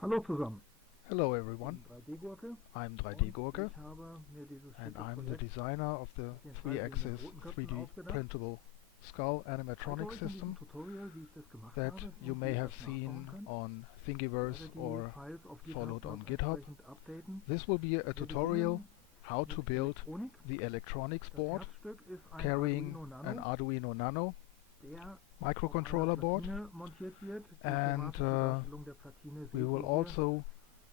Hallo zusammen, Hello ich everyone, bin 3D-Gurke I'm und 3D-Gurke ich habe mir dieses and schicke I'm the Projekt designer of the mit den 3D three-axis Totenköpfen 3D ausgedacht. printable skull Ich zeige animatronic euch in diesem system Tutorial, wie ich das gemacht that habe you und wie may ihr have das nachbauen seen könnt. on Ich Thingiverse werde die or Files auf GitHub followed on noch GitHub. entsprechend updaten. This will be a Wir tutorial beginnen how mit to build Elektronik. the electronics Das board Herzstück ist ein carrying Arduino an Nano, Arduino Nano der auf einer microcontroller board, Platine montiert wird. Die and schematische Darstellung der Platine we seht will ihr hier also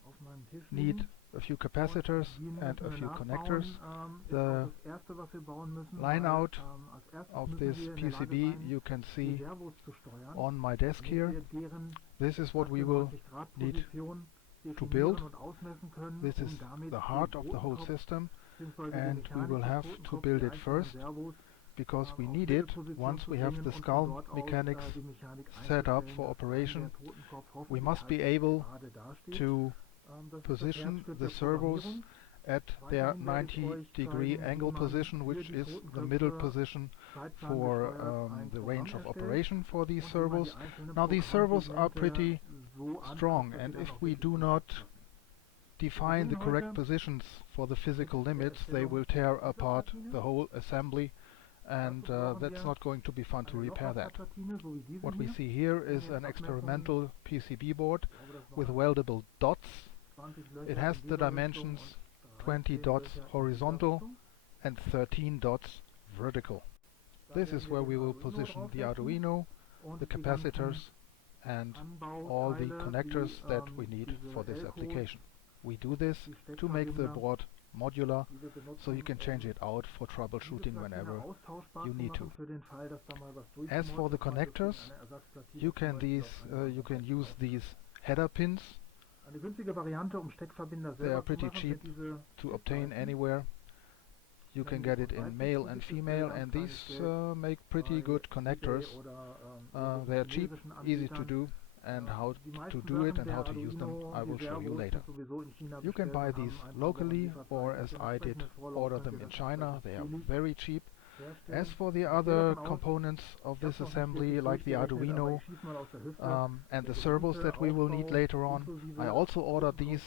auf meinem Tisch need liegen. a few Und capacitors die and a müssen wir few nachbauen. connectors. Ist auch The das erste, was wir bauen müssen, line weil out als erstes of müssen this wir in der Lage PCB sein, you can die see Servos zu steuern, on my desk damit here. wir deren This is what we will 98 Grad need Position to build. definieren und ausmessen können, This is um damit the den heart of the whole Totenkopf system, bzw. die and we Mechanik will des have to Totenkopfs, build die it einzelnen first Servos because we auf need it Mittelposition once zu we have bringen the und von skull dort aus mechanics die Mechanik set up einzustellen, for dass dann operation. der Totenkopf We hoffentlich must be halbwegs able gerade dasteht. to Das ist das position Herzstück the der servos Programmierung. at their Weiterhin werde ich 90-degree zeigen, wie angle man position, für which die is the middle Totenköpfe position for zeitplan ein the Programm range of erstellt operation for these und wie man die servos. einzelnen Now these servos are Programmsegmente pretty so anpasst, strong, dass sie and dann if auch we wirklich do zum not Takt passen. Wir define the beginnen correct heute positions for the mit physical der limits, they Erstellung will tear dieser apart Platine. the whole assembly, and Dazu brauchen that's wir not going to be fun to eine repair that. Lochrasterplatine, so wie diese What we hier. see here Wir haben is jetzt an Abmessungen, experimental PCB board ich glaube, das with waren weldable dots. 20 It Löcher has in the dieser Richtung dimensions und 20 13 dots Löcher in dieser horizontal Richtung. and 13 dots vertical. Da This werden is wir where den we will Arduino position the draufsetzen Arduino, und the die ganzen capacitors, and all the Anbauteile connectors wie that we need diese for this L-Codes, application. We do this die to make the Steckverbinder, board modular, die wir so you benutzen, can change um it out for diese troubleshooting Platine whenever austauschbar you zu need to. machen für den Fall, dass da mal was As for the durchgemolzen ist, mal gegen connectors, eine Ersatzplatine you zum can Beispiel auf einen you anderen can Kopf use these austauschen. header pins. Eine günstige Variante, um Steckverbinder They are selber zu pretty machen, cheap sind diese to obtain Stichleisten. anywhere. You Ich can nenne die get von it in 30 male Stück, and gibt es für female, ganz and kleines these Geld make pretty bei good eBay connectors. oder They are cheap, chinesischen easy to Anbietern. do, and how Die to meisten do it Sachen and der how to use them Arduino, I die will show you Servos, later. sind sowieso in China You can bestellt buy und these haben ein paar Wochen locally, or Lieferzeit. as Mit I did, entsprechendem Vorlauf order könnt them ihr in das China. entsprechend They are billig very cheap. As herstellen. for the Ich gehe other davon aus, components of ich habe this es noch nicht assembly, wirklich like the durchgerechnet, aber Arduino ich schieße mal aus der Hüfte. and Der the servos gesamte that we will need Aufbau later on, I inklusive also ordered these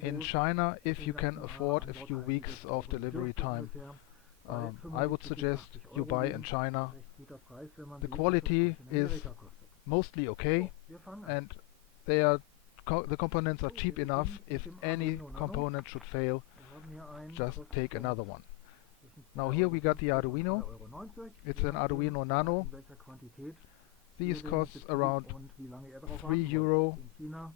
in Totenkopf-Servos China mit if den you can ganzen afford a few Anbauteilen weeks dieses of Autos delivery dürfte time. ungefähr bei I would 75 bis suggest 80 you Euro buy in liegen. China. Recht guter Preis, wenn man The sieht, was das quality in is Amerika kostet. mostly okay, So, wir fangen an. and they are the components are So, cheap wir enough. beginnen If mit dem any Arduino Nano. component should fail, Wir haben hier einen, just kostet take uns another one. zwischen Now 2,50 here we Euro got the und Arduino. 2,90 €. It's Je an nachdem, Arduino Nano. in welcher Quantität These ihr den costs bezieht around und wie lange ihr drauf 3 warten wollt. euro In China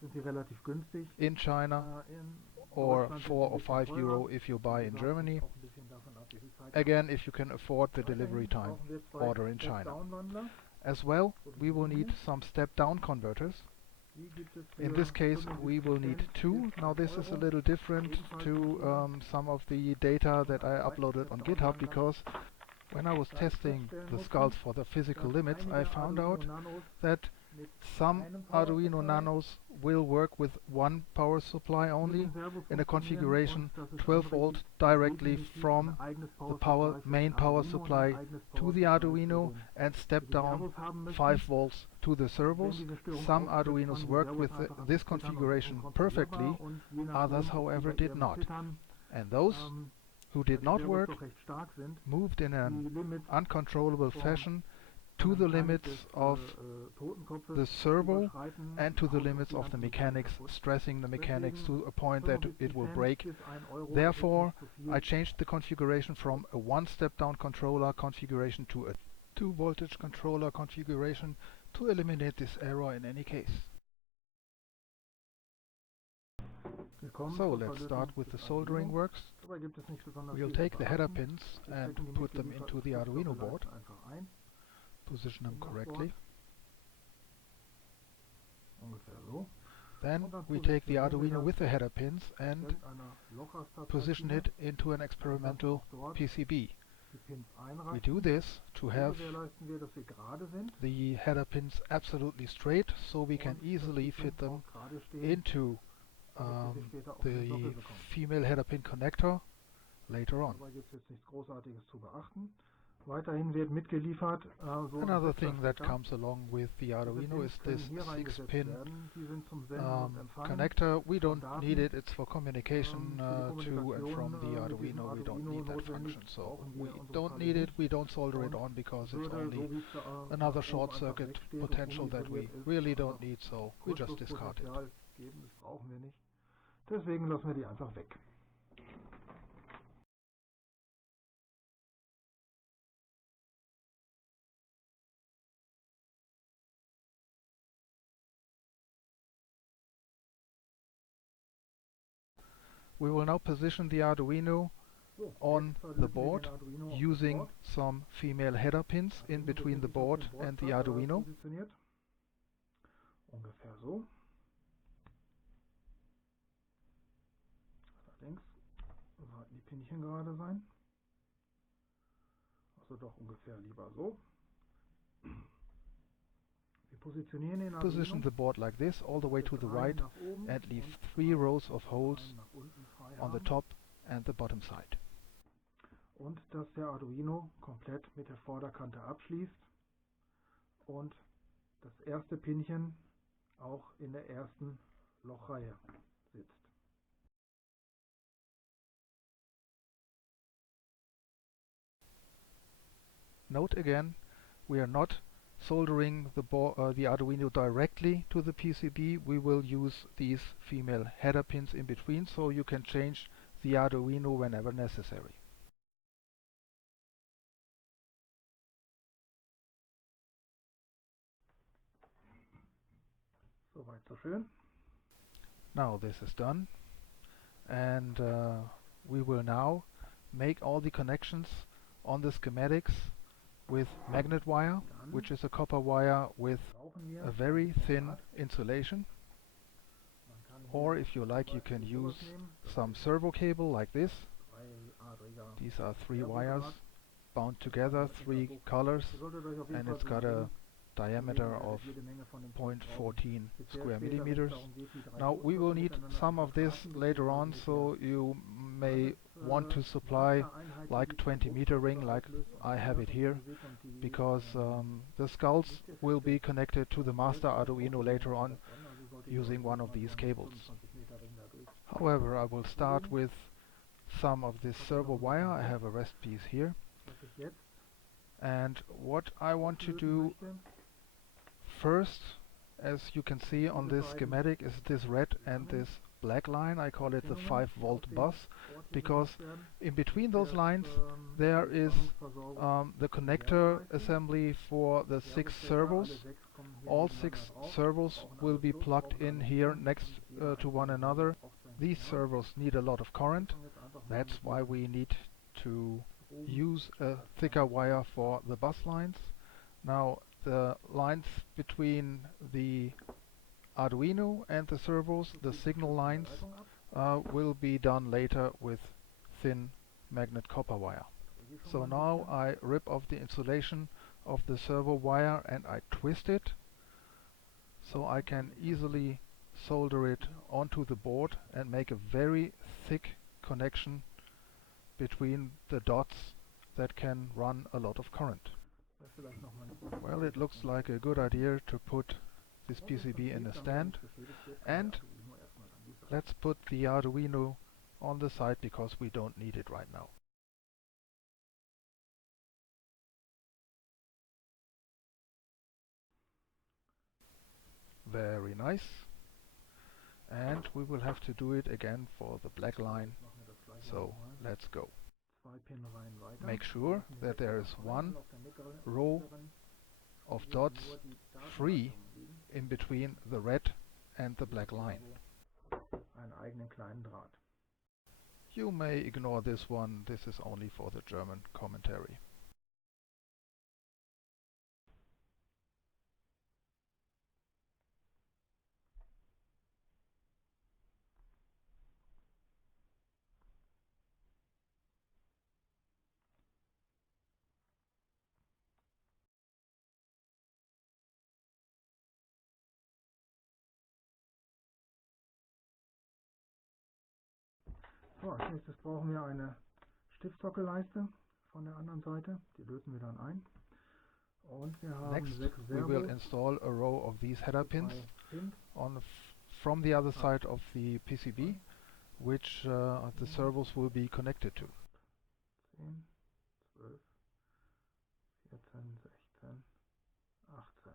sind sie relativ günstig. in China, In or Deutschland sind 4 sie ein or bisschen 5 teurer. euro if you Wie buy in gesagt, Germany. hängt auch ein bisschen davon ab, wie viel Zeit ihr habt. Again, if you can afford the delivery Weiterhin time, brauchen wir zwei order in China. Step-Down-Wandler. As well, So we wie will diesen need hier. some step-down converters. Die gibt es In für this case, we 75 will need Cent two. bis Now 1 this is a Euro. little different Ebenfalls in to China. some of the data that I Einen zweiten uploaded on GitHub, Step-Down-Wandler. because when I was Da ich testing feststellen the musste, skulls for the physical dass limits, I einige found Arduino out Nanos that mit some einem Power Arduino Supply Nanos will work with one power supply mit only den Servos in a funktionieren configuration und dass es 12 andere volt gibt, die directly definitiv from ein eigenes the Power Supply für main den power Arduino und ein supply eigenes to Power the Supply Arduino and für step die down Servos haben 5 möchten. volts to the Wenn servos. diese Störung Some auftritt, Arduinos fangen die worked with Servos einfach an this zu zittern und configuration sind perfectly, unkontrollierbar und je others nachdem, ob sie however bei did ihrem not. Zittern And those who did die not Servos work doch recht stark sind, moved in die an Limits uncontrollable vom fashion to the Mechanik limits des of Totenkopfes the servo überschreiten, and to the haut auch limits die of the ganze Mechanik mechanics, kaputt. stressing the mechanics Deswegen to a point that 75 it will Cent break. bis 1 Euro, das ist Therefore, nicht zu viel. I changed the configuration from a one step down controller configuration to a 2 voltage controller configuration to eliminate this error in any case. Willkommen So zur let's Verlösung start with des the soldering Arduino. works. Dabei gibt es nicht besonders We'll viel zu take the header beachten. pins Wir and stecken die put them into the mitgelieferten Arduino board, Stoffleisten einfach ein. position them In das correctly. Board. Ungefähr so. Then Und dann we take the positionieren wir Arduino das with the header pins mit and irgendeiner Lochrasterplatine, position it into an dass experimental auch dort PCB. die Pins We do einreichen. this to So have gewährleisten wir, dass sie gerade sind the header pins absolutely straight, so we can und dass die easily fit Pins them auch gerade stehen, into damit wir sie später auf den Sockel the bekommen. female header pin connector later on. Dabei gibt es jetzt nichts Großartiges zu beachten. Weiterhin wird mitgeliefert, Another thing that comes along with the Arduino is this 6-pin connector. We don't need it, it's for communication to and from the Arduino. We don't need that function, so we don't need it. We don't solder it on because it's only another short circuit potential that we really don't need, so we just discard it. Das brauchen wir nicht. Deswegen lassen wir die einfach weg. We will now position the Arduino on the board using some female header pins in between the board and the Arduino. Ungefähr so. Allerdings sollten die Pinchen gerade sein. Also doch ungefähr lieber so. Position the board like this all the way to the right and leave 3 rows of holes on the top and the bottom side. Und dass der Arduino komplett mit der Vorderkante abschließt und das erste Pinchen auch in der ersten Lochreihe sitzt. Note again, we are not soldering the Arduino directly to the PCB. We will use these female header pins in between, so you can change the Arduino whenever necessary. Soweit so schön. Now this is done, and we will now make all the connections on the schematics with magnet wire, which is a copper wire with a very thin insulation. Or if you like, you can use some servo cable like this. These are 3 wires bound together, 3 colors, and it's got a diameter of 0.14 square millimeters. Now we will need some of this later on, so you may want to supply like 20-meter ring like I have it here, because the skulls will be connected to the master Arduino later on using one of these cables. However, I will start with some of this servo wire. I have a rest piece here, and what I want to do first, as you can see on this schematic, is this red and this black line. I call it the 5-volt bus, because in between those lines there is the connector assembly for the 6 servos. All 6 servos will be plugged in here next to one another. These servos need a lot of current. That's why we need to use a thicker wire for the bus lines. Now the lines between the Arduino and the servos, the signal lines, will be done later with thin magnet copper wire. So now I rip off the insulation of the servo wire and I twist it, so I can easily solder it onto the board and make a very thick connection between the dots that can run a lot of current. Well, it looks like a good idea to put this PCB in a stand, and let's put the Arduino on the side because we don't need it right now. Very nice. And we will have to do it again for the black line, so let's go. Make sure that there is 1 row of dots free in between the red and the black line. You may ignore this one, this is only for the German commentary. So, als nächstes brauchen wir eine Stiftsockeleiste von der anderen Seite. Die löten wir dann ein. Und wir haben Next, 6 we will Servos, install a row of these header pins 2 Pins. from the other side of the PCB, which the servos will be connected to. 10, 12, 14, 16, 18.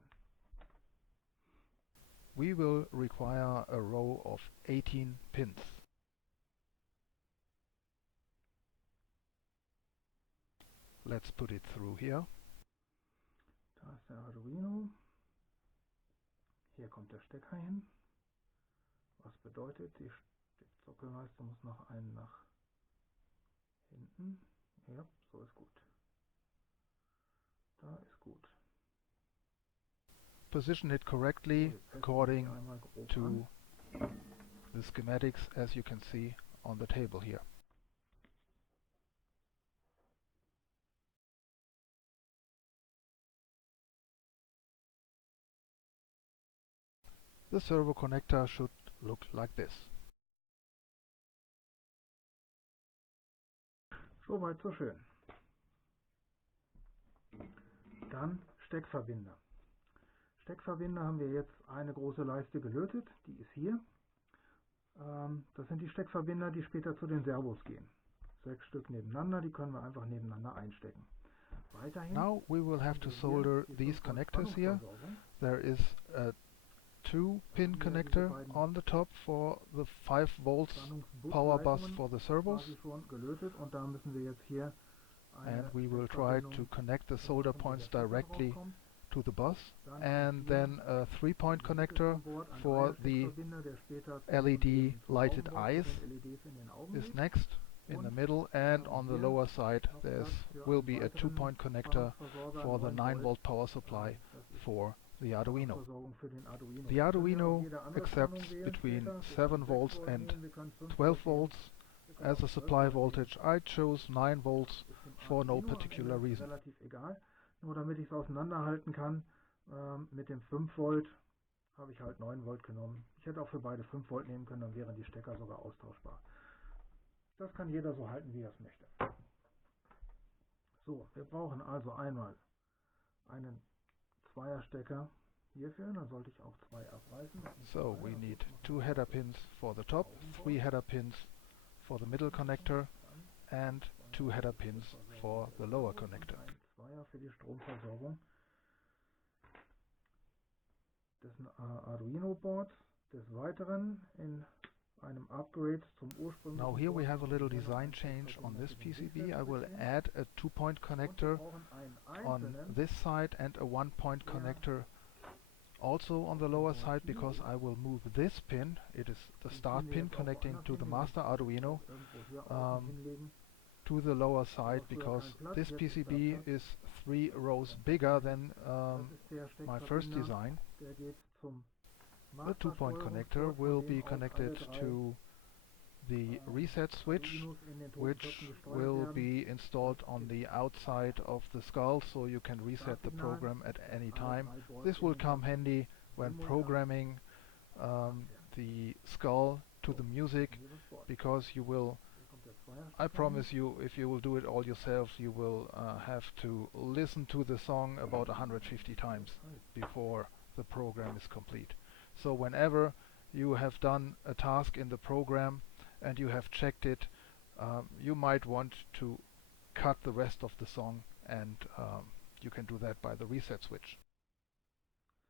We will require a row of 18 pins. Let's put it through here. Da ist der Arduino. Hier kommt der Stecker hin. Was bedeutet, die Sockelleiste muss noch einen nach hinten. Ja, so ist gut. Da ist gut. Position it correctly according to the schematics as you can see on the table here. The servo connector should look like this. Soweit so schön. Dann Steckverbinder. Steckverbinder haben wir jetzt eine große Leiste gelötet, die ist hier. Das sind die Steckverbinder, die später zu den Servos gehen. 6 Stück nebeneinander, die können wir einfach nebeneinander einstecken. Weiterhin Now we will have to solder these connectors here. There is a 2-pin connector on the top for the 5 volts power bus for the servos, und da müssen wir jetzt hier and we will try to connect the solder points directly to the bus, and then a 3-point connector for the LED lighted eyes is next in the middle, and on the lower side there will be a 2-point connector for the 9-volt power supply for the Arduino. The Arduino accepts between 7 volts and 12 volts as a supply voltage. I chose 9 volts for no particular reason. Relativ egal, nur damit ich es auseinanderhalten kann. Mit dem 5 Volt habe ich halt 9 Volt genommen. Ich hätte auch für beide 5 Volt nehmen können, dann wären die Stecker sogar austauschbar. Das kann jeder so halten, wie er es möchte. So, wir brauchen also einmal einen Zweierstecker hierfür, dann sollte ich auch 2 abreißen. So we need 2 header pins for the top, 3 header pins for the middle connector, and 2 header pins for the lower connector. Ein Zweier für die Stromversorgung. Das ist ein Arduino-Board. Des Weiteren in einem Upgrade zum ursprünglichen. Now here we have a little design change on this PCB. I will add a 2-point connector on this side and a 1-point connector also on the lower side, because I will move this pin, it is the start pin connecting to the master Arduino, to the lower side, because this PCB is 3 rows bigger than my first design. The 2-point connector will be connected to the reset switch, which will be installed on the outside of the skull, so you can reset the program at any time. This will come handy when programming the skull to the music, because you will, I promise you, if you will do it all yourself, you will have to listen to the song about 150 times before the program is complete. So whenever you have done a task in the program and you have checked it, you might want to cut the rest of the song, and you can do that by the reset switch.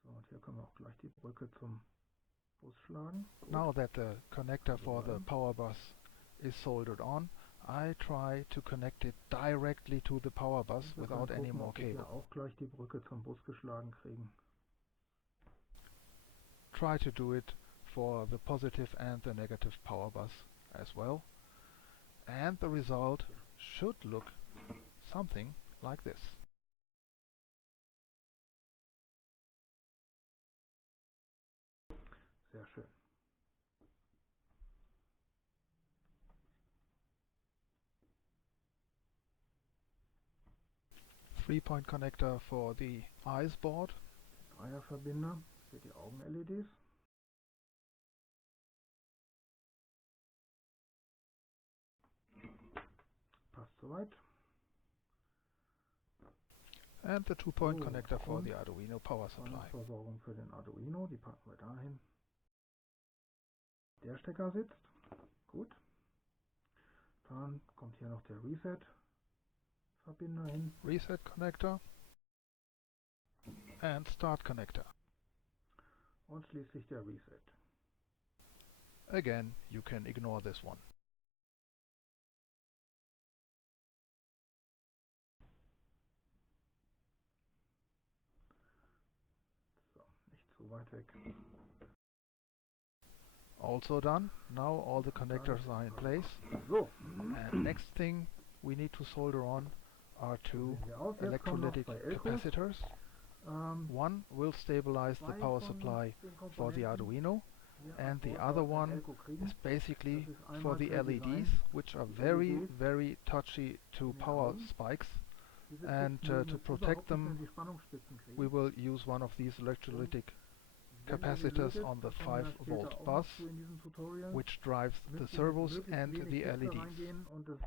So, und hier können wir auch gleich die Brücke zum Bus schlagen. Now that the connector for the power bus is soldered on, I try to connect it directly to the power bus without any more cable. Auch gleich die Brücke zum Bus geschlagen kriegen. Try to do it for the positive and the negative power bus as well, and the result should look something like this. Sehr schön. Three-point connector for the eyes board. Dreierverbinder für die Augen-LEDs. Passt soweit. and the 2-point So, connector for und the Arduino power supply. Spannungsversorgung für den Arduino, die packen wir dahin. Der Stecker sitzt. Gut. Dann kommt hier noch der Reset-Verbinder hin. Reset connector and start connector. Und schließlich der Reset. Again, you can ignore this one. So, nicht zu weit weg. Also done. Now all the connectors are in place. So, And next thing we need to solder on are two sehen wir aus. Jetzt kommen noch electrolytic zwei Elkos. capacitors. One will stabilize the Zwei power von supply den for the Komponenten Arduino, hier and the an Bord other ein one Elko kriegen. is basically Das ist for einmal the per LEDs, Design which are die very, LEDs very touchy to in den power Augen. spikes. Diese And Chips mögen to es protect überhaupt nicht, them, wenn sie Spannungsspitzen kriegen. we will use one of these electrolytic Wenn ihr capacitors gelötet, on the da kommen wir 5 später volt auch noch bus, zu in diesem Tutorial, which drives the müsst ihr servos mit möglichst and wenig the Sätze LEDs. reingehen und das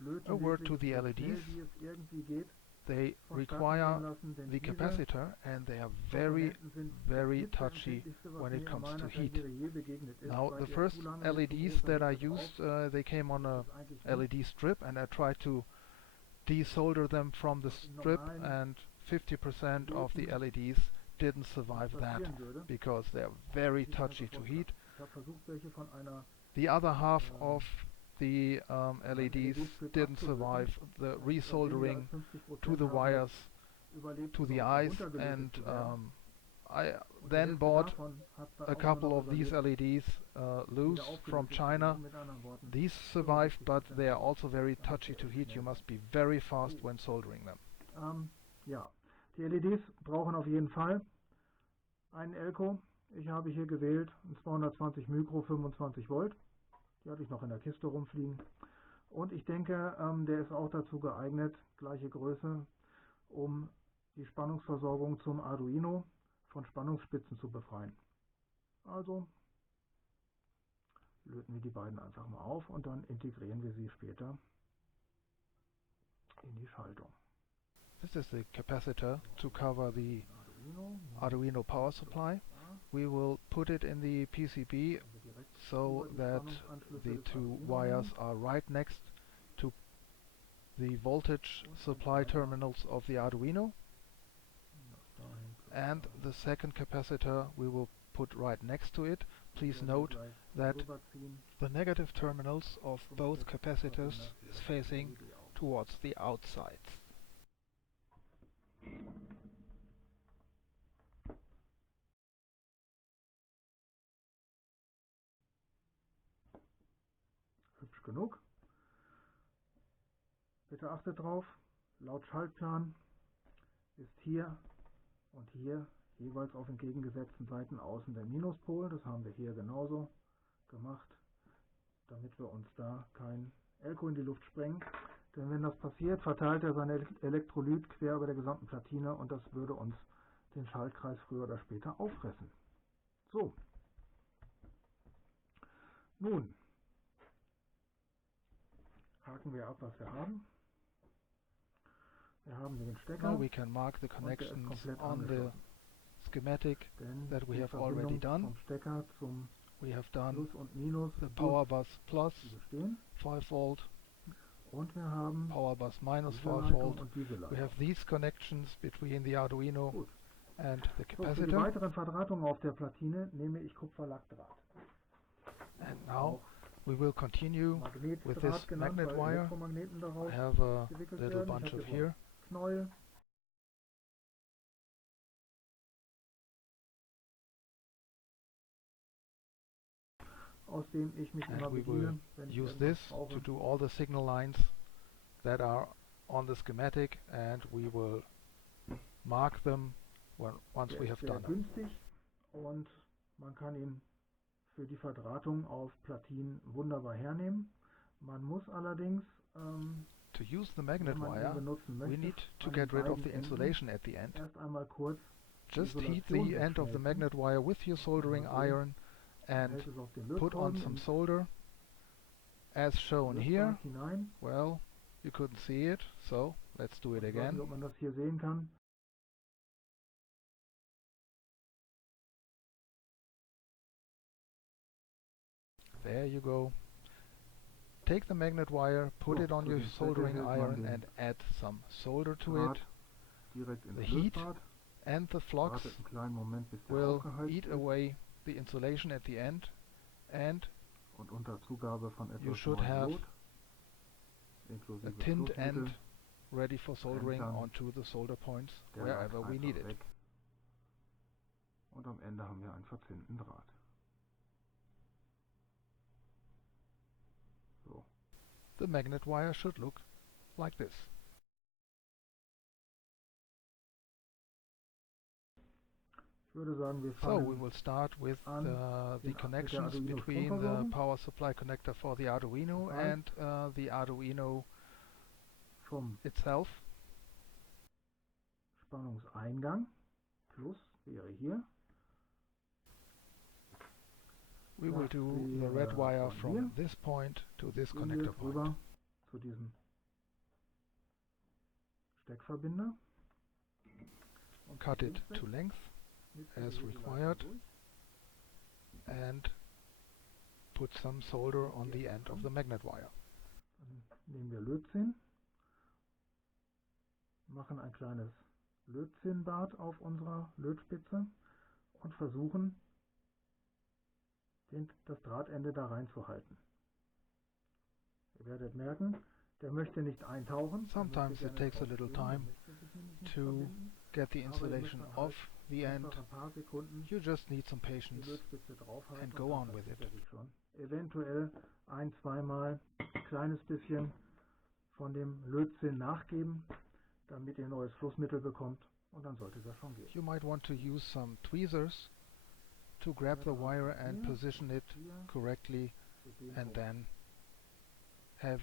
Löten A word wirklich to the so LEDs. schnell wie es irgendwie geht They vonstatten require gehen lassen, denn the diese capacitor, and they are very, Komponenten sind very das touchy hitzeempfindlichste, was when mir it in comes to meiner heat. Karriere je begegnet ist, Now weil the ihr first zu lange mit zu LEDs großer that I Hitze used, drauf, they came on a das eigentlich nicht. LED strip, and I tried to desolder them from the Was im strip, normalen and 50% of the Löten LEDs didn't survive that passieren würde. because they are very Sieht einfach touchy to aus. heat. Ich habe versucht, welche von einer The other half Ähm, of the LEDs LED-Strip didn't abzulöten. survive the Weniger resoldering als 50% to the haben wires es überlebt, to the überhaupt eyes, runtergelötet and zu werden. I Und die then Hälfte bought davon hat dann a auch nur couple noch of these überlebt, LEDs loose wieder from aufgelötet zu China. werden. Mit anderen Worten, These survived, but 75% they are also very damit touchy der to echt heat. You schnell must sein. be very fast when soldering them. Ja, die LEDs brauchen auf jeden Fall einen Elko. Ich habe hier gewählt ein 220 Mikro, 25 Volt. Die hatte ich noch in der Kiste rumfliegen. Und ich denke, der ist auch dazu geeignet, gleiche Größe, um die Spannungsversorgung zum Arduino von Spannungsspitzen zu befreien. Also löten wir die beiden einfach mal auf und dann integrieren wir sie später in die Schaltung. This is the capacitor to cover the Arduino power supply. We will put it in the PCB so that the two wires are right next to the voltage supply terminals of the Arduino, and the second capacitor we will put right next to it. Please note that the negative terminals of both capacitors is facing towards the outsides. Hübsch genug. Bitte achtet drauf, laut Schaltplan ist hier und hier jeweils auf entgegengesetzten Seiten außen der Minuspol. Das haben wir hier genauso gemacht, damit wir uns da kein Elko in die Luft sprengen. Denn wenn das passiert, verteilt er sein Elektrolyt quer über der gesamten Platine und das würde uns den Schaltkreis früher oder später auffressen. So. Nun haken wir ab, was wir haben. Wir haben den Stecker. Now we can mark the connections on the schematic that we have already done. Vom Stecker zum We have done Plus und Minus the power bus plus bestehen. 5 volt, Und wir haben power bus minus diese 5 Leitung volt. und diese We Leitung. have these connections between the Arduino Gut. and the So, für die capacitor. weiteren Verdrahtungen auf der Platine nehme ich Kupferlackdraht. And now we will continue with this Magnetdraht genannt, magnet weil wire. Elektromagneten daraus I have a gewickelt little werden. bunch Ich habe of hier here. Knäuel. Aus dem ich mich immer And we bediene, will wenn ich use irgendwas this brauche. to do all the signal lines that are on the schematic, and we will mark them once Der we ist have sehr done them. günstig und man kann ihn für die Verdrahtung auf Platinen wunderbar hernehmen. Man muss allerdings, To use the wenn magnet man ihn wire, benutzen we möchte, need to an get den rid of beiden the Enden insulation at the end. erst einmal kurz Just heat Isolation the end of the wegschmelzen. magnet wire with your soldering Also, iron dann and hält es auf den put on Lötkolben some ins solder as shown here. Lötbad hinein. Well, you couldn't see it, so let's do it Ich weiß again. nicht, ob man das hier sehen kann. There you go. Take the magnet wire, put it on your soldering iron and add some solder to it. The heat and the flux will eat away the insulation at the end, and you should have a tinned end ready for soldering onto the solder points wherever we need it. Und am Ende haben wir einen verzinnten Draht. So. The magnet wire should look like this. Ich würde sagen, wir So we will start with the connections between the power supply connector for the Arduino and the Arduino itself. Spannungseingang plus wäre hier. We will do the red wire from this point to this connector point. Zu diesem Steckverbinder. Cut it to length as required and put some solder on the end of the magnet wire. Dann nehmen wir Lötzinn, machen ein kleines Lötzinnbad auf unserer Lötspitze und versuchen, das Drahtende da reinzuhalten. Ihr werdet merken, der möchte nicht eintauchen. Sometimes it takes a little time to get the insulation off the end. You just need some patience and go on with it. Eventuell ein-, zweimal ein kleines bisschen von dem Lötzinn nachgeben, damit ihr neues Flussmittel bekommt, und dann sollte das schon gehen. You might want to use some tweezers to grab the wire and position it correctly, and then have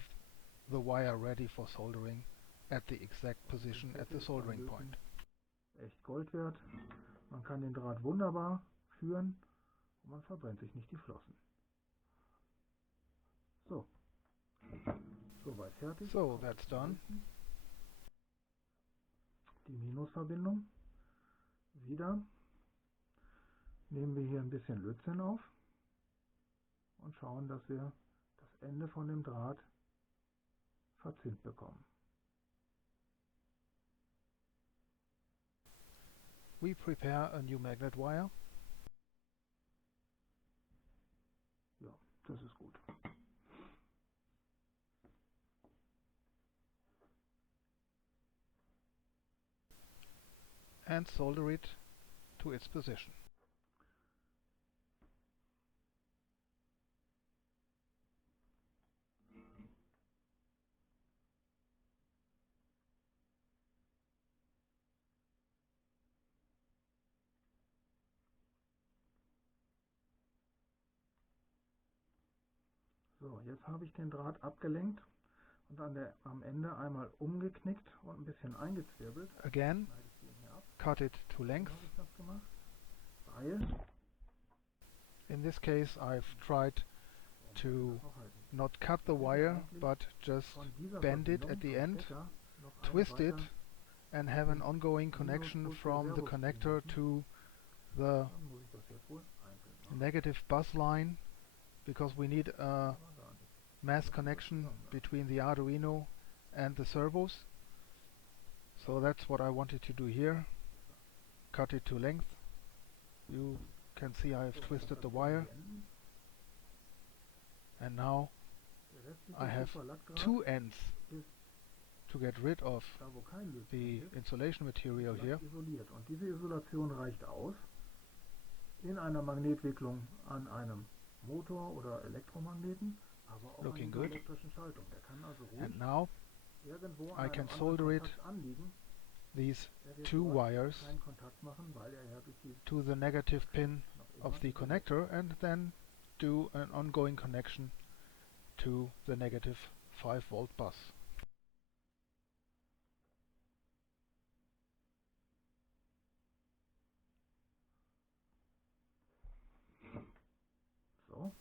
the wire ready for soldering at the exact position at the soldering point. Echt Gold wert. Man kann den Draht wunderbar führen und man verbrennt sich nicht die Flossen. So. Soweit fertig. So that's done. Die Minusverbindung. Wieder nehmen wir hier ein bisschen Lötzinn auf und schauen, dass wir das Ende von dem Draht verzinnt bekommen. We prepare a new magnet wire. Ja, das ist gut. And solder it to its position. So, jetzt habe ich den Draht abgelenkt und am Ende einmal umgeknickt und ein bisschen eingezwirbelt. Again, cut it to length. In this case I've tried to not cut the wire, but just bend it at the end, twist it, and have an ongoing connection from the connector to the negative bus line, because we need a mass connection between the Arduino and the servos. So that's what I wanted to do here. Cut it to length. You can see I've twisted the wire, and now I have two ends to get rid of the insulation material here. Und diese Isolation reicht aus in einer Magnetwicklung an einem Motor oder Elektromagneten, aber auch an einer elektrischen Schaltung. Der kann also And now irgendwo I an can einem solder it, Kontakt anliegen. these two wires, Keinen Kontakt machen, weil ja durch die to the negative pin of the connector, and then do an ongoing connection to the negative 5-volt bus. So,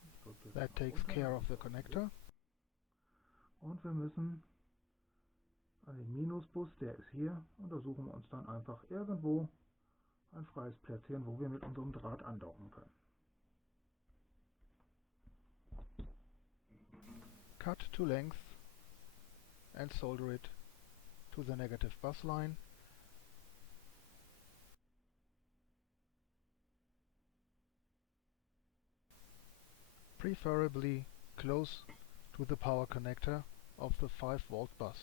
That takes care of the connector. und wir müssen an den Minusbus, der ist hier, und da suchen wir uns dann einfach irgendwo ein freies Plätzchen, wo wir mit unserem Draht andocken können. cut to length and solder it to the negative bus line. Preferably close to the power connector of the 5-volt bus.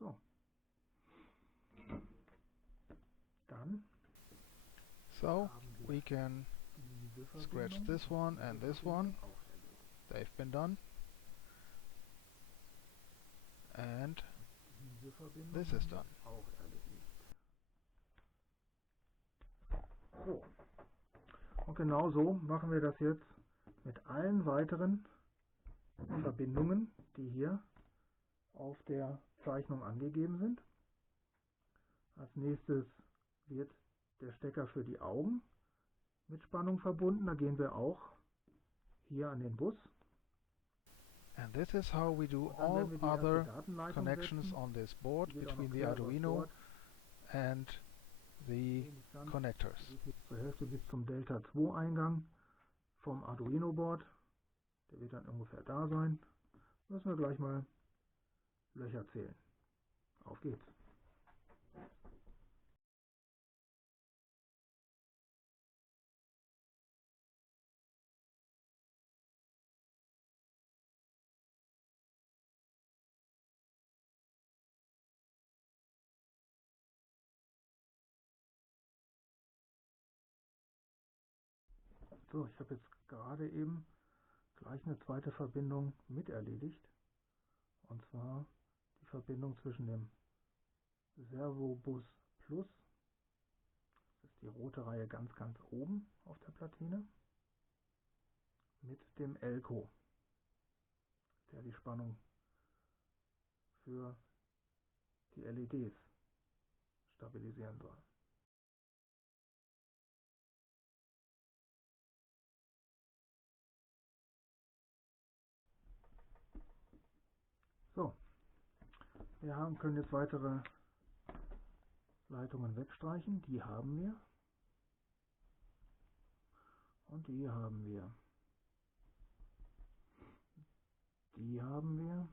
So. Dann So we can scratch this one and this one. They've been done. And this is done. So. Und genau so machen wir das jetzt mit allen weiteren Verbindungen, die hier auf der Zeichnung angegeben sind. Als nächstes wird der Stecker für die Augen mit Spannung verbunden. Da gehen wir auch hier an den Bus. And this is how we do all other connections on this board between the Arduino and the connectors. Zur Hälfte bis zum Delta 2 Eingang vom Arduino Board. Der wird dann ungefähr da sein. Müssen wir gleich mal Löcher zählen. Auf geht's. So, ich habe jetzt gerade eben gleich eine zweite Verbindung mit erledigt. Und zwar die Verbindung zwischen dem Servobus Plus, das ist die rote Reihe ganz oben auf der Platine, mit dem Elko, der die Spannung für die LEDs stabilisieren soll. So, können jetzt weitere Leitungen wegstreichen. Die haben wir. Und die haben wir. Die haben wir.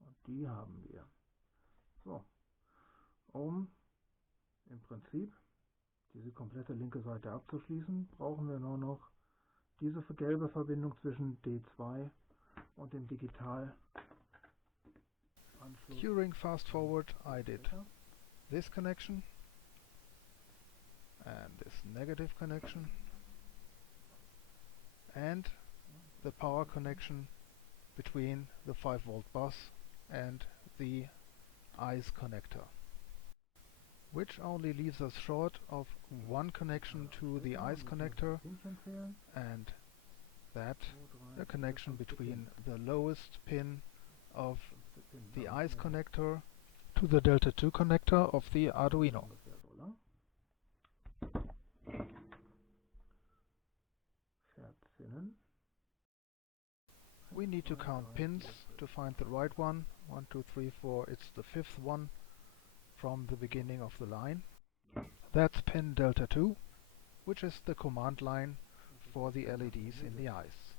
Und die haben wir. So, um im Prinzip diese komplette linke Seite abzuschließen, brauchen wir nur noch diese gelbe Verbindung zwischen D2 und dem Digital. During fast forward I did this connection and this negative connection and the power connection between the 5-volt bus and the eyes connector, which only leaves us short of one connection to the eyes connector, and that a connection between the lowest pin of the eyes connector to the Delta 2 connector of the Arduino. We need to count pins to find the right one. 1, 2, 3, 4. It's the 5th one from the beginning of the line. That's pin Delta 2, which is the command line for the LEDs in the eyes.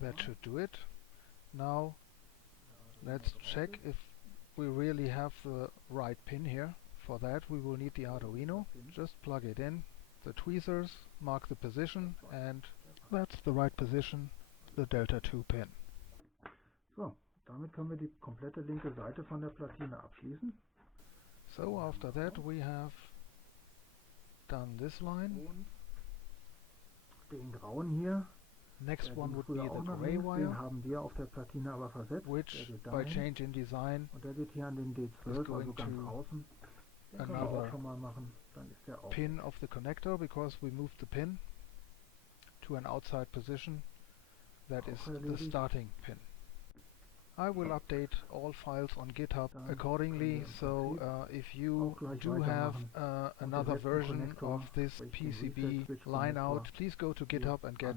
That should do it. Now let's check if we really have the right pin here. For that we will need the Arduino. Just plug it in, the tweezers, mark the position, and that's the right position, the Delta 2 pin. So, damit können wir die komplette linke Seite von der Platine abschließen. So after that we have done this line. Den grauen hier, next one would be the gray wire, den haben wir auf der Platine aber versetzt. which by change in design und der geht hier an den D12, also ganz außen. Den können wir auch schon mal machen. Dann ist der auch pin of the connector, because we moved the pin to an outside position. That is the starting pin. I will update all files on GitHub Dann accordingly, so if you do have another version of this PCB line out, please go to GitHub and get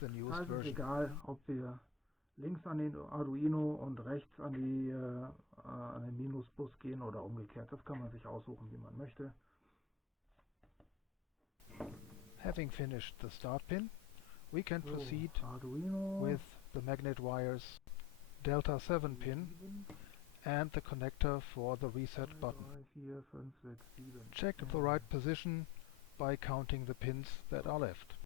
the newest Da ist es version. egal, ob wir links an den Arduino und rechts an den Minusbus gehen oder umgekehrt. Das kann man sich aussuchen, wie man möchte. Having finished the start pin, we can proceed Arduino, with the magnet wires Delta 7 pin and the connector for the reset button. 3, 4, 5, 6, 7. Check the right position by counting the pins that are left.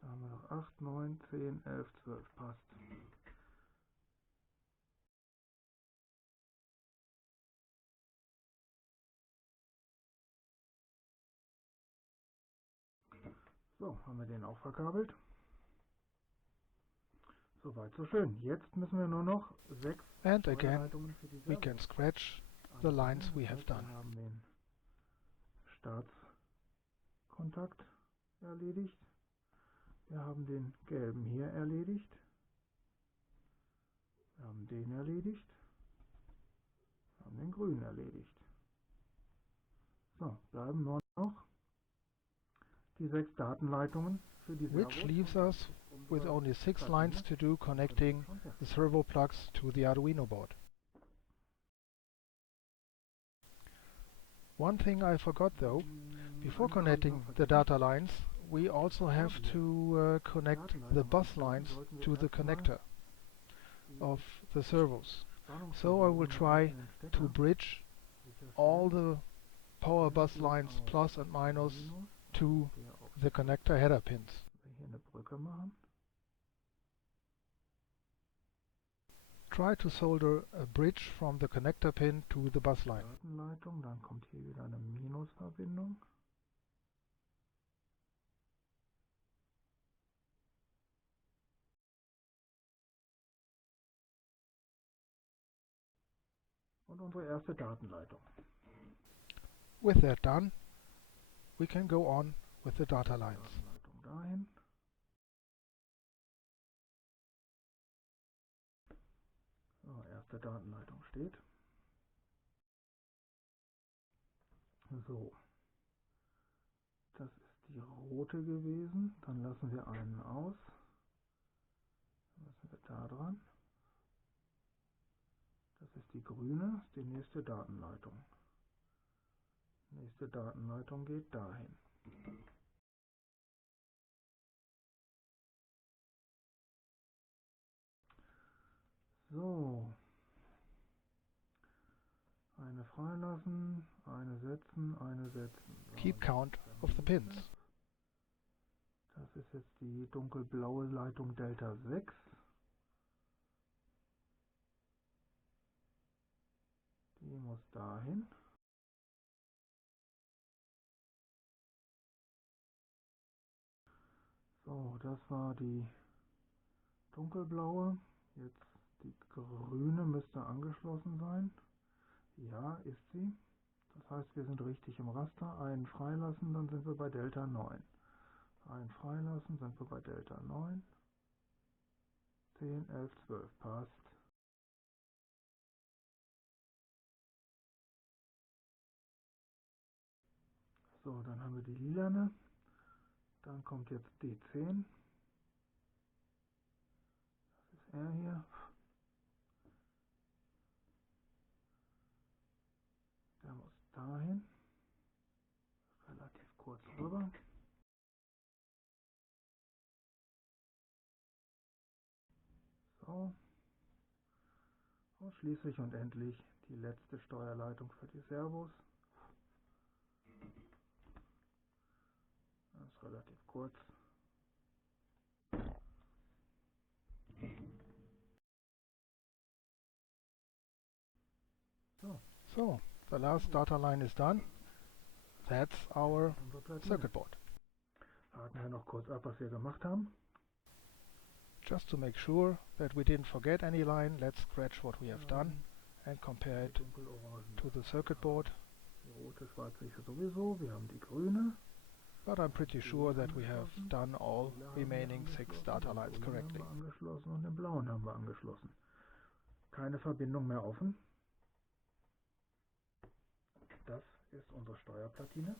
Da haben wir noch 8, 9, 10, 11, 12. Passt. So, haben wir den auch verkabelt. Soweit so schön. Jetzt müssen wir nur noch 6 And again, Steuerleitungen für die we can Servos scratch the lines we have done. Wir haben den Startkontakt erledigt. Wir haben den gelben hier erledigt. Wir haben den erledigt. Wir haben den grünen erledigt. So, bleiben nur noch die 6 Datenleitungen für die Which Servos. leaves us with only 6 lines to do connecting the servo plugs to the Arduino board. One thing I forgot though, before connecting the data lines, we also have to connect the bus lines to the connector of the servos. So I will try to bridge all the power bus lines plus and minus to the connector header pins. Hier eine Brücke machen. Try to solder a bridge from the connector pin to the bus line. Datenleitung, dann kommt hier wieder eine Minusverbindung. Und unsere erste Datenleitung. With that done, we can go on with the data lines. Datenleitung dahin. So, erste Datenleitung steht. So, das ist die rote gewesen. Dann lassen wir einen aus. Dann lassen wir da dran. Das ist die grüne, das ist die nächste Datenleitung. Die nächste Datenleitung geht dahin. So. Eine freilassen, eine setzen, eine setzen. So, Keep count of the pins. das ist jetzt die dunkelblaue Leitung Delta 6. Die muss dahin. So, das war die dunkelblaue. Jetzt die grüne müsste angeschlossen sein. Ja, ist sie. Das heißt, wir sind richtig im Raster. Einen freilassen, dann sind wir bei Delta 9. Einen freilassen, sind wir bei Delta 9. 10, 11, 12. Passt. So, dann haben wir die lilane. Dann kommt jetzt D10. Das ist er hier. Der muss dahin. Relativ kurz rüber. So. Und schließlich und endlich die letzte Steuerleitung für die Servos. Das ist relativ kurz. So, the last data line is done. That's our circuit board. Haken wir noch kurz ab, was wir gemacht haben. Just to make sure that we didn't forget any line, let's scratch what we have done and compare it to the circuit board. Die rote, schwarze ist sowieso. Wir haben die grüne. but I'm pretty sure that we have done all remaining 6 data lines correctly. Angeschlossen und den blauen haben wir angeschlossen. Keine Verbindung mehr offen. Das ist unsere Steuerplatine.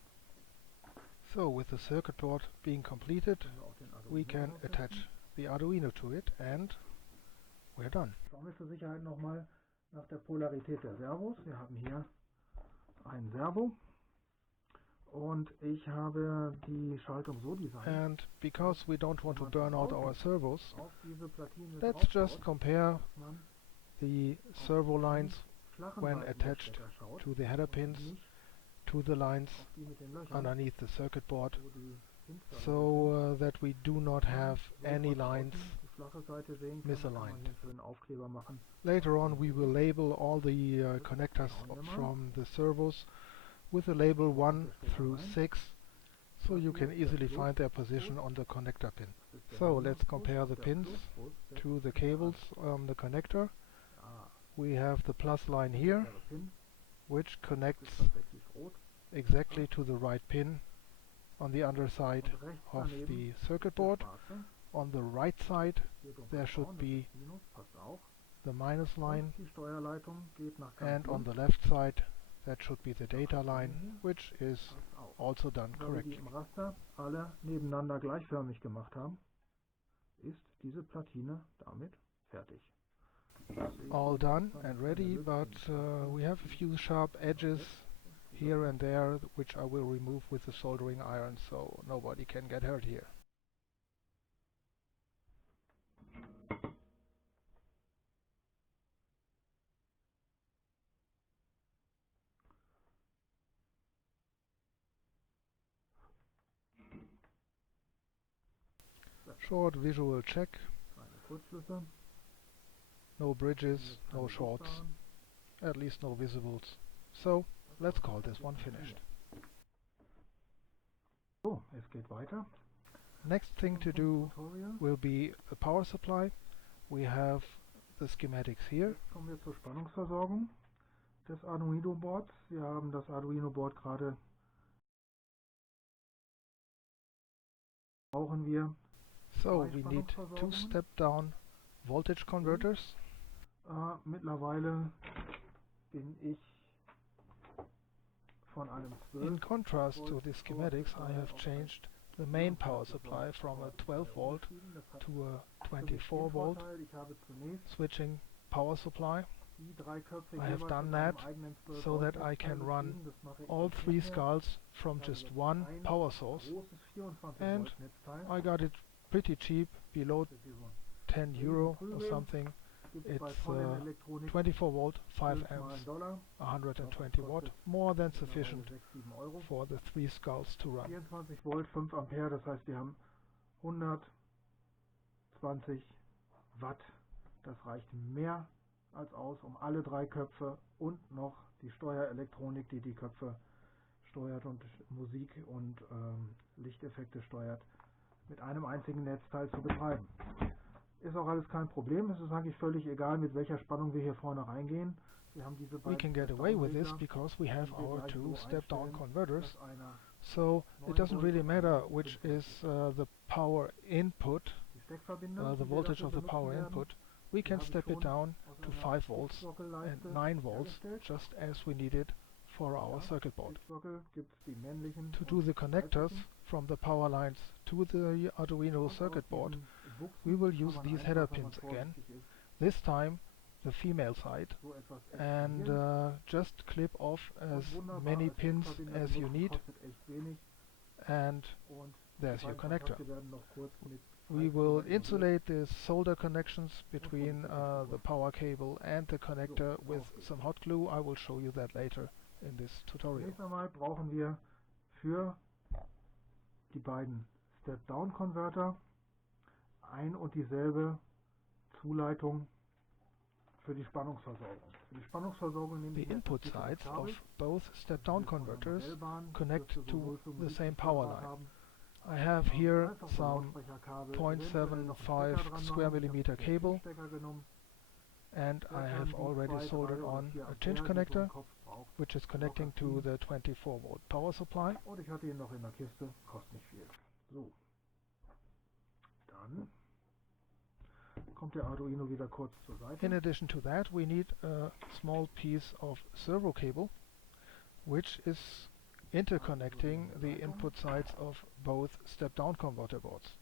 So with the circuit board being completed, we can attach the Arduino to it and we're done. Schauen wir zur Sicherheit nochmal nach der Polarität der Servos. Wir haben hier ein Servo und ich habe die Schaltung so designt. And because we don't want to burn out our servos, let's just compare the servo lines when attached to the header pins to the lines underneath the circuit board, so that we do not have any lines misaligned. Later on we will label all the connectors from the servos with the label 1 through 6, so you can easily find their position on the connector pin. So let's compare the pins to the cables on the connector. We have the plus line here, which connects exactly to the right pin on the underside of the circuit board. On the right side there should be the minus line, and on the left side that should be the data line, which is also done correctly. Im Raster alle nebeneinander gleichförmig gemacht haben, ist diese Platine damit fertig. All done and ready, but we have a few sharp edges here and there, which I will remove with the soldering iron, so nobody can get hurt here. Short visual check. No bridges, no shorts, at least no visibles. So let's call this one finished. So, es geht weiter. Next thing to do will be the power supply. We have the schematics here. Jetzt kommen wir zur Spannungsversorgung des Arduino-Boards. Wir haben das Arduino-Board gerade. Brauchen wir So we need 2 step-down voltage converters. Mittlerweile bin ich von einem 12. In contrast to the schematics, I have changed the main power supply from a 12 volt to a 24 volt switching power supply. I have done that so that I can run all 3 skulls from just one power source, and I got it pretty cheap, below 10 euro or something. It's 24 volt, 5 amps, 120 watt, more than sufficient for the 3 skulls to run. 24 Volt, 5 Ampere, das heißt wir haben 120 Watt. Das reicht mehr als aus, um alle 3 Köpfe und noch die Steuerelektronik, die die Köpfe steuert und Musik und Lichteffekte steuert, mit einem einzigen Netzteil zu betreiben. Ist auch alles kein Problem, es ist eigentlich völlig egal, mit welcher Spannung wir hier vorne reingehen. Wir haben diese We can get away with this because we have our 2 step-down converters, so it doesn't really matter which is the power input, the voltage of the power input. We can step it down to 5 volts and 9 volts, just as we need it for our circuit board. To do the connectors from the power lines to the Arduino circuit board, we will use these header pins again, this time the female side, and just clip off as many pins as you need, and there's your connector. We will insulate the solder connections between the power cable and the connector with some hot glue. I will show you that later in this tutorial. Zunächst einmal brauchen wir für die beiden Step-Down-Converter ein und dieselbe Zuleitung für die Spannungsversorgung. Für die Spannungsversorgung nehmen The input sides of both step-down converters connect to the same power line. I have here some 0.75 square millimeter cable, and I have already soldered on a tinge connector. which is connecting to the 24-volt power supply. Und ich hatte ihn noch in der Kiste, kostet nicht viel. So. Dann kommt der Arduino wieder kurz zur Seite. In addition to that, we need a small piece of servo cable, which is interconnecting the input sides of both step-down converter boards.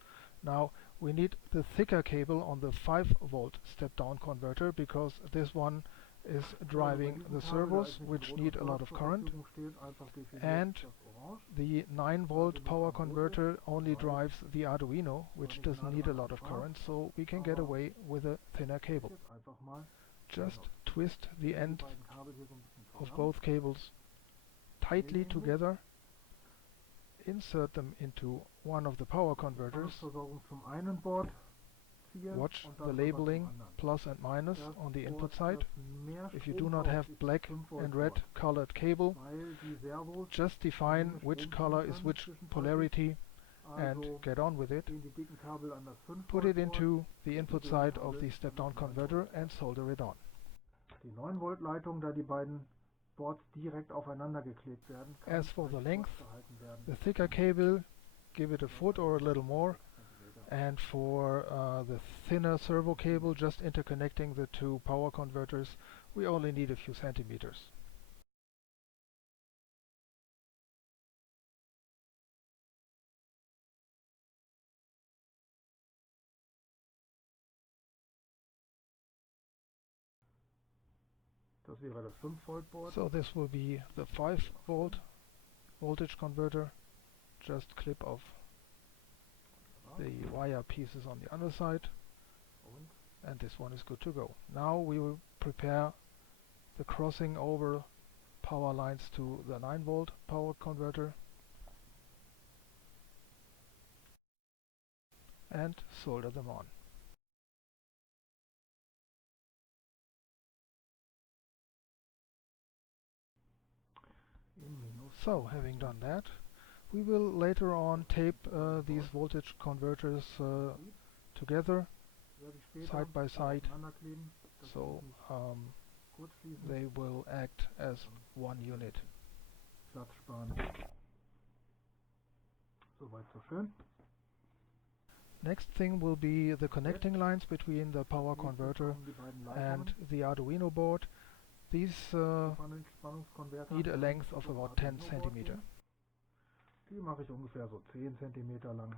Now, we need the thicker cable on the 5-volt step-down converter because this one is driving the servos, which need a lot of current, and the 9-volt power converter only drives the Arduino, which doesn't need a lot of current, so we can get away with a thinner cable. Just twist the end of both cables tightly together, insert them into one of the power converters, watch the labeling plus and minus on the input side. If you do not have black and red colored cable, just define which color is which polarity and get on with it. Put it into the input side of the step-down converter and solder it on. Die 9-Volt Leitung, da die beiden Boards direkt aufeinander geklebt werden, as for the length, the thicker cable, give it a foot or a little more, and for the thinner servo cable, just interconnecting the two power converters, we only need a few centimeters. Das wäre das 5-Volt Board. So this will be the 5-volt voltage converter. Just clip off the wire pieces on the underside, and this one is good to go. Now we will prepare the crossing over power lines to the 9-volt power converter and solder them on. So, having done that, we will later on tape these voltage converters together, side by side, so they will act as one unit. Platz sparen. Soweit so schön. Next thing will be the connecting lines between the power converter and the Arduino board. These need a length of about 10 centimeter. Die mache ich ungefähr so 10 Zentimeter lang.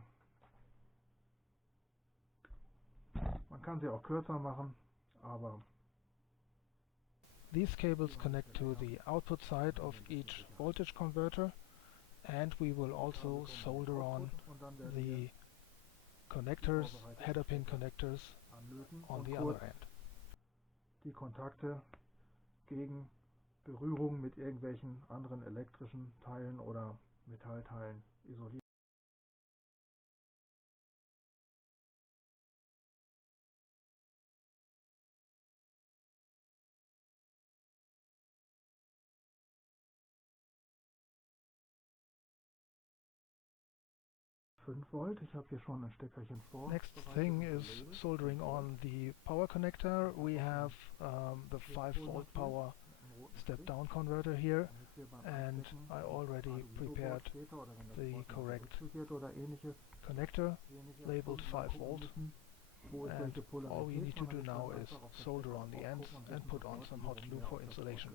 Man kann sie auch kürzer machen, aber these cables connect to the output side of each voltage converter, and we will also solder on the connectors, header pin connectors on the other end. Die Kontakte gegen Berührung mit irgendwelchen anderen elektrischen Teilen oder Metallteilen isolieren. Volt. Ich habe hier schon ein Steckerchen vor. Next thing is soldering on the power connector. We have the 5-volt power step-down converter here, and I already prepared the correct connector labeled 5-volt, and all we need to do now is solder on the ends and put on some hot glue for insulation.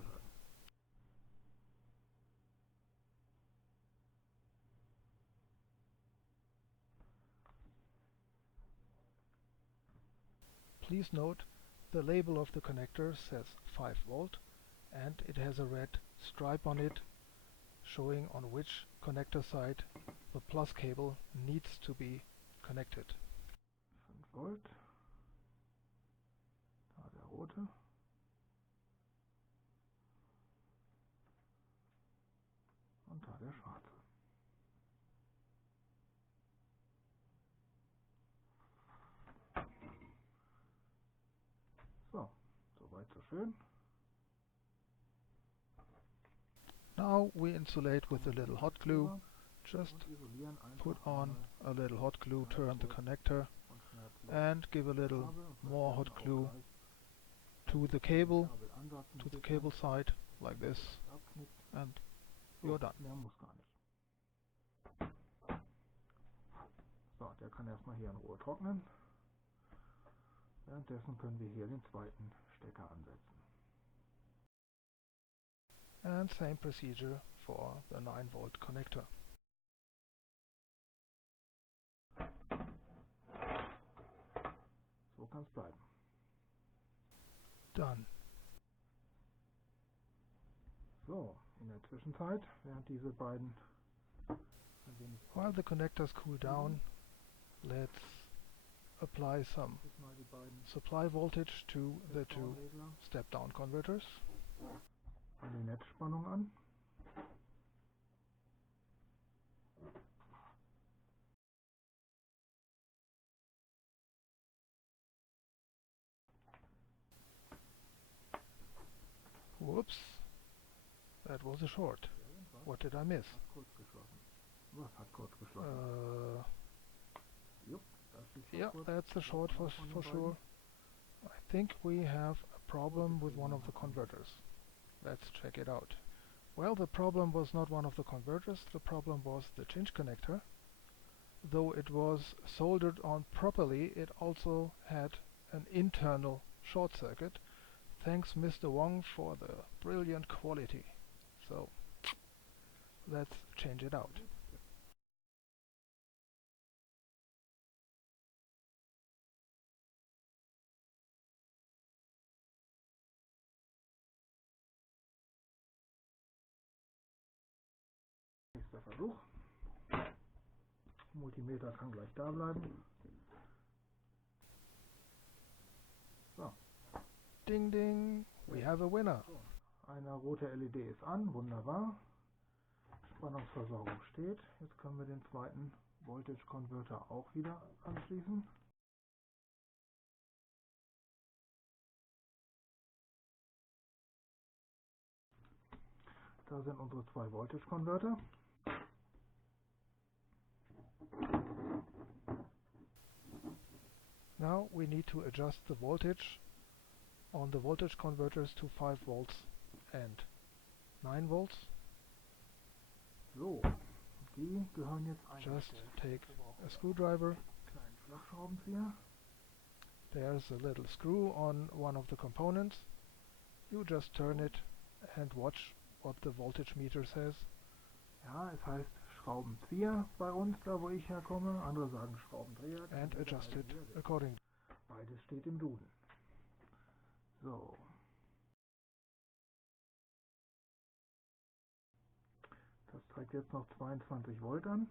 Please note the label of the connector says 5-volt, and it has a red stripe on it showing on which connector side the plus cable needs to be connected. 5 Volt. Da der rote. Und da der schwarze. So, soweit so schön. Now we insulate with a little hot glue. Just put on a little hot glue, turn the connector, and give a little more hot glue to the cable side, like this. and you're done. Mehr muss gar nicht. So, der kann erstmal hier in Ruhe trocknen. Währenddessen können wir hier den zweiten Stecker ansetzen. And same procedure for the 9-volt connector. So kann es bleiben. Done. So, in der Zwischenzeit, während diese beiden ein wenig While the connectors cool down, let's apply some mal die beiden supply voltage to the two Regler step-down converters. an die Netzspannung an. Whoops, that was a short. What did I miss? Hat kurzgeschlossen. Was hat kurzgeschlossen? Jupp, das ist Yeah, kurz. that's a short for sure. I think we have a problem with one of the converters. Let's check it out. Well, the problem was not one of the converters, the problem was the change connector. Though it was soldered on properly, it also had an internal short circuit. Thanks Mr. Wong for the brilliant quality. So, let's change it out. Nächster Versuch. Multimeter kann gleich da bleiben. So. Ding ding, we have a winner. So. Eine rote LED ist an, wunderbar. Spannungsversorgung steht. Jetzt können wir den zweiten Voltage Converter auch wieder anschließen. Da sind unsere zwei Voltage Converter. Now we need to adjust the voltage on the voltage converters to 5 volts and 9 volts. So, die gehören jetzt Just eingestellt. take a screwdriver. Kleinen Flachschraubenzieher. There's a little screw on one of the components. You just turn it and watch what the voltage meter says. Ja, es heißt Schraubenzieher bei uns, da wo ich herkomme. Andere sagen Schraubendreher. And adjust it accordingly. Beides steht im Duden. So. Das zeigt jetzt noch 22 Volt an.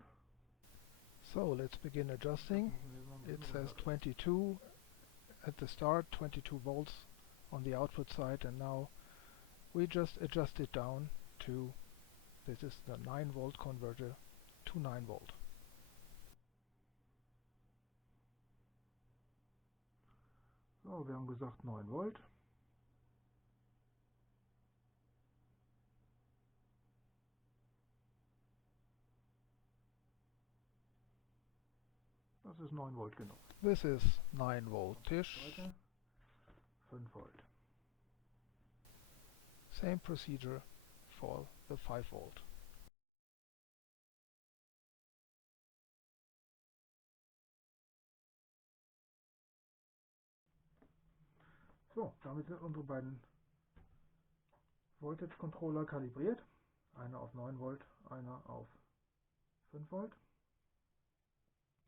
So let's begin adjusting. It says 22 at the start, 22 volts on the output side, and now we just adjust it down to, this is the 9 volt converter, to 9 volt. So, wir haben gesagt 9 Volt. Das ist 9 Volt genug. This is 9 voltish. Weiter. 5 Volt. Same procedure for the 5 volt. So, damit sind unsere beiden Voltage Controller kalibriert. Einer auf 9 Volt, einer auf 5 Volt.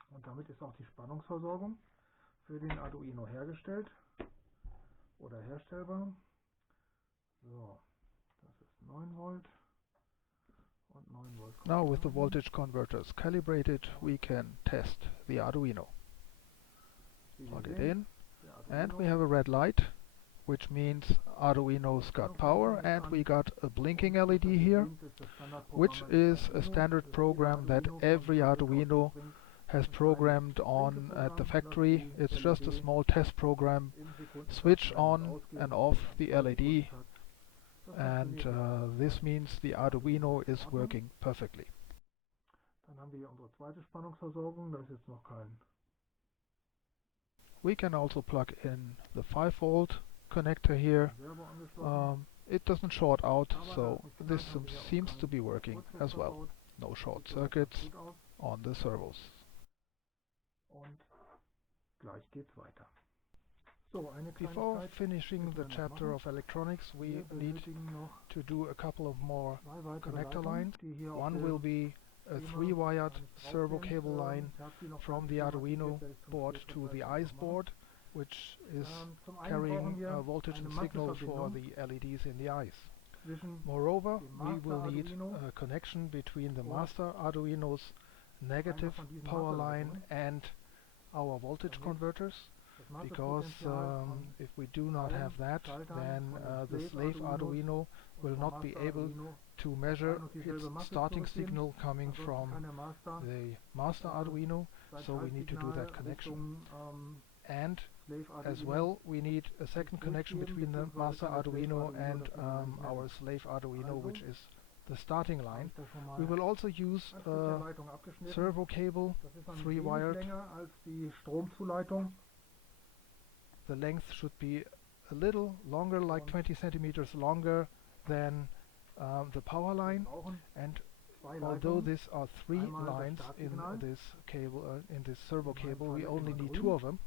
Und damit ist auch die Spannungsversorgung für den Arduino hergestellt oder herstellbar. So, das ist 9 Volt und 9 Volt. Now with the voltage converters calibrated, we can test the Arduino. Plug it in, and we have a red light, which means Arduino's got power, and we got a blinking LED here, which is a standard program that every Arduino has programmed on at the factory. It's just a small test program. Switch on and off the LED, and this means the Arduino is working perfectly. Dann haben wir hier unsere zweite Spannungsversorgung. Da ist jetzt noch kein. We can also plug in the 5 volt connector here. it doesn't short out, so this seems to be working as well. No short circuits on the servos. Und gleich geht's weiter. So, eine Before Kleinigkeit finishing müssen the wir noch chapter machen. of electronics, we Wir need benötigen noch to do a couple of more zwei weitere connector Leitungen, lines. die hier auf One dem will be a Schema 3-wired gar nicht servo draufstehen. cable line Ich habe die noch from gar the nicht Arduino schematisiert, werde ich zum board Schluss to gleich the noch ICE machen. board, which is Zum einen carrying brauchen wir voltage eine and signal for Masseverbindung the LEDs in the ICE. zwischen Moreover, dem we Master will need Arduino a connection between the und master Arduino's einer negative von diesen power line Masterleitungen, and our voltage damit converters, das because Masterpotential von if we do not allen have that, Schaltern then von den the Slave slave Arduinos Arduino will und vom not be Master able Arduino to measure ein und its dieselbe Masse starting zurückgeben. signal coming Ansonsten from kann der Master the master Arduino, sein so we need to do Schaltsignal that connection. Richtung And Slave as Arduino well, we need a second connection durchgeben, between the master beziehungsweise kann der Slave Arduino Arduino and das Signal nicht our messen. slave Arduino, Also which is the starting habe line. ich da schon mal We will also use ein Stück der a Leitung abgeschnitten. servo cable, Das ist ein wenig 3-wired. länger als die Stromzuleitung. The length should be a little longer, like 20 centimeters longer than the power Wir line. brauchen And zwei although Leitungen. these are 3 Einmal das lines in Startsignal, this cable, in this servo in meinem cable, we Fall only immer need grün. 2 of them.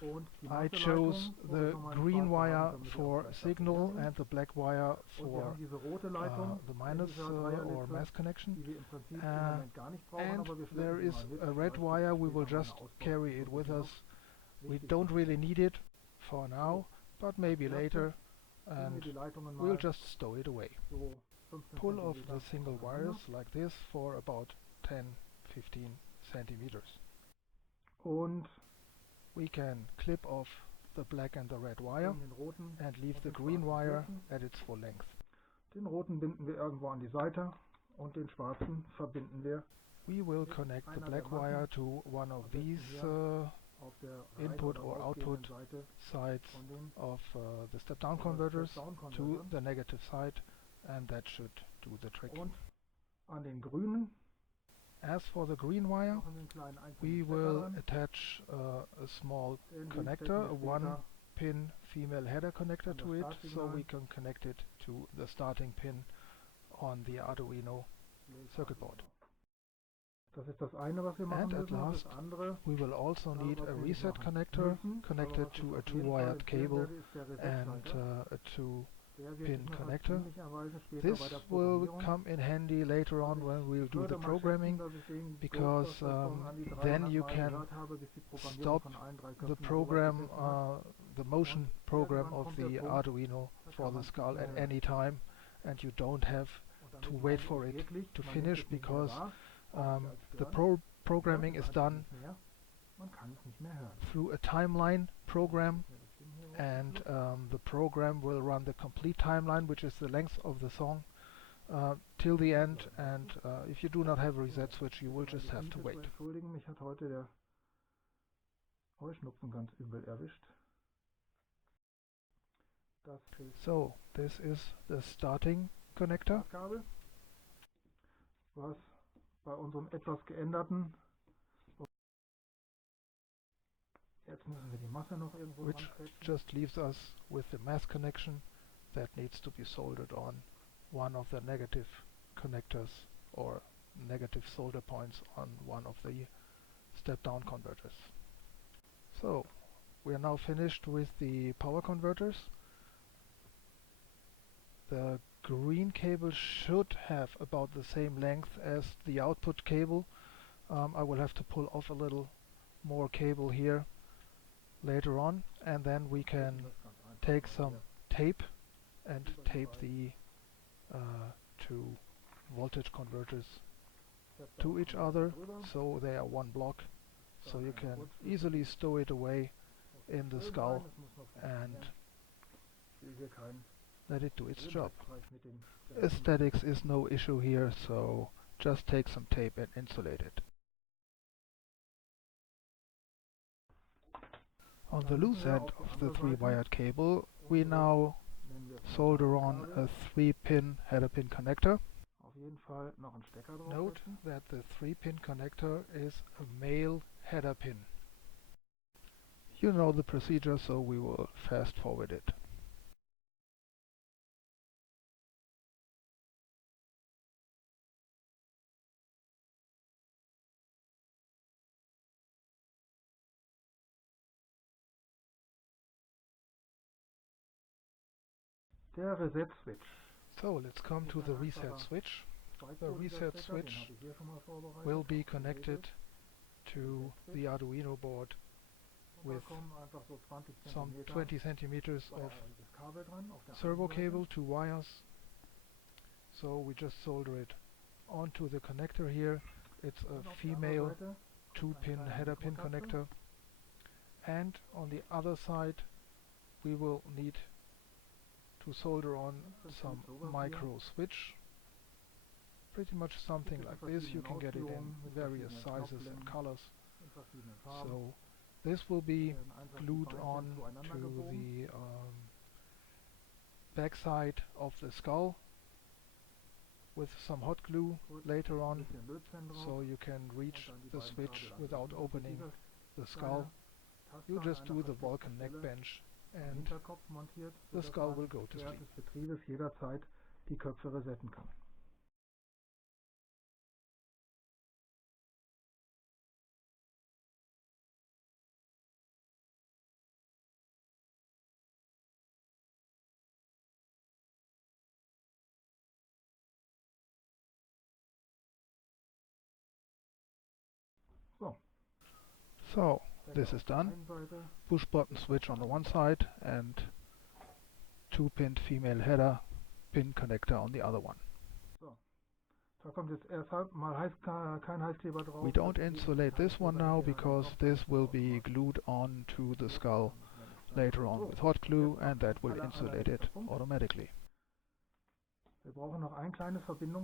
Und die I chose Masterleitung, wo wir the schon mal einen green schwarzen wire haben, damit wir for auch gleich signal sehen. and the black wire Und wir for haben diese rote Leitung the in minus dieser or Dreierliste, mass connection. die wir im Prinzip im Uh, Moment gar nicht brauchen, And aber wir there schleppen sie is mal mit. a red Vielleicht wire, gibt we es will später mal just eine Ausbau. carry Das it muss with ich us. noch We richtig don't machen. really need it for now, but maybe Erste later, ziehen wir and die Leitungen mal we'll just stow it away. so 15 Pull off Zentimeter the single auseinander. wires like this for about 10-15 centimeters. Und We can clip off the black and the red wire den roten and leave und the den green schwarzen wire kürzen. at its full length. Den roten binden wir irgendwo an die Seite und den schwarzen verbinden wir We will mit connect the einer der black Massen. wire to one of Am besten these hier auf der input rein- or oder output ausgehenden Seite sides von dem of the step-down converters to Step-Down-Konverter. the negative side, and that should do the trick. Und an den grünen As for the green wire, machen wir einen kleinen we einzelnen Stecker will ran. attach a small Den connector, a stecken wir später 1-pin female header connector an das to it, so Startsignal. we can connect it to the starting pin on the Arduino circuit board. Das ist das eine, was wir machen And at müssen. Und last, das andere, we will also need was a wir nicht reset machen connector müssen, connected aber was to ich a auf jeden Fall 2-wired empfehlen cable werde, ist der and Reset-Schalter. a 2 Der wird pin sich noch connector. erkennlicherweise später This bei der will Programmierung. come in handy later on when we'll do the programming, because then you can stop the program, the motion program of the Arduino for the skull at any time, and you don't have to wait for it to finish, because the programming is done through a timeline program, and the program will run the complete timeline, which is the length of the song, till the end, and if you do not have a reset switch, you will just have to wait. Entschuldigen, mich hat heute der Heuschnupfen ganz übel erwischt. Das ist So, this is the starting connector, das Kabel, was bei unserem etwas geänderten. Jetzt müssen wir die Masse noch irgendwo which rankriegen. just leaves us with the mass connection that needs to be soldered on one of the negative connectors or negative solder points on one of the step-down converters. So, we are now finished with the power converters. The green cable should have about the same length as the output cable. I will have to pull off a little more cable here later on, and then we can take some tape and tape the two voltage converters to each other, so they are one block, so you can easily stow it away in the skull and let it do its job. Aesthetics is no issue here, so just take some tape and insulate it. On the loose end of the 3-wired cable, we now solder on a 3-pin header pin connector. Note that the 3-pin connector is a male header pin. You know the procedure, so we will fast forward it. Der Reset-Switch. So let's come to the reset switch. The reset switch will be connected to the Arduino board with some 20 centimeters of servo cable, 2 wires. So we just solder it onto the connector here. It's a female 2-pin header pin connector. And on the other side we will need to solder on some micro switch. Pretty much something like this. You can get it in various sizes and colors. So this will be glued on to the backside of the skull with some hot glue later on, so you can reach the switch without opening the skull. You just do the Vulcan neck bench and the skull will go to sleep. Betriebes jederzeit die Köpfe resetten kann. So this is done. Push button switch on the one side and 2-pinned female header pin connector on the other one. We don't insulate this one now because this will be glued on to the skull later on with hot glue, and that will insulate it automatically.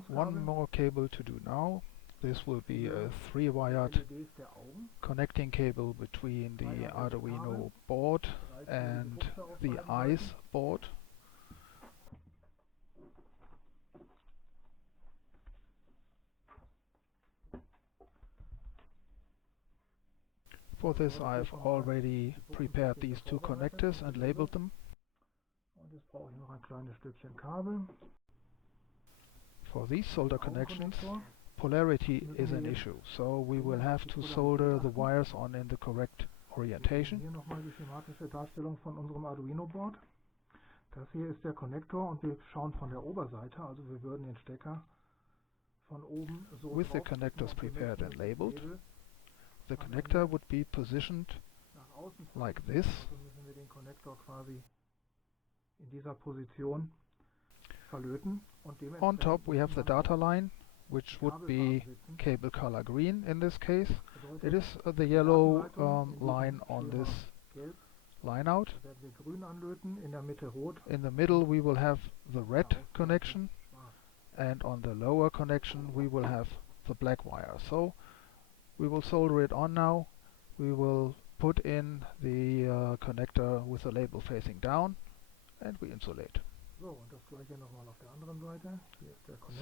One more cable to do now. This will be a 3-wired connecting cable between the Arduino board and the eyes board. For this I've already prepared these 2 connectors and labeled them. For these solder connections, polarity is an issue, so we will have to solder the wires on in the correct orientation. Hier nochmal die schematische Darstellung von unserem Arduino-Board. Das hier ist der Konnektor und wir schauen von der Oberseite, also wir würden den Stecker von oben so with the connectors prepared and labeled, the connector would be positioned like this. Also müssen wir den Konnektor quasi in dieser Position verlöten und on top we have the data line, which would be cable color green in this case. It is the yellow line on this line out. In the middle we will have the red connection, and on the lower connection we will have the black wire. So we will solder it on now. We will put in the connector with the label facing down and we insulate.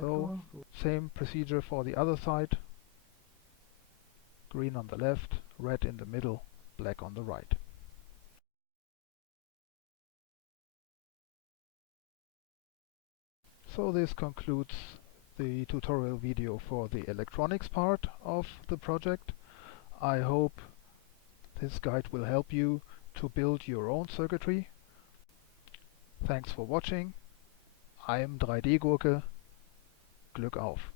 So, same procedure for the other side. Green on the left, red in the middle, black on the right. So this concludes the tutorial video for the electronics part of the project. I hope this guide will help you to build your own circuitry. Thanks for watching. I'm 3D-Gurke. Glück auf!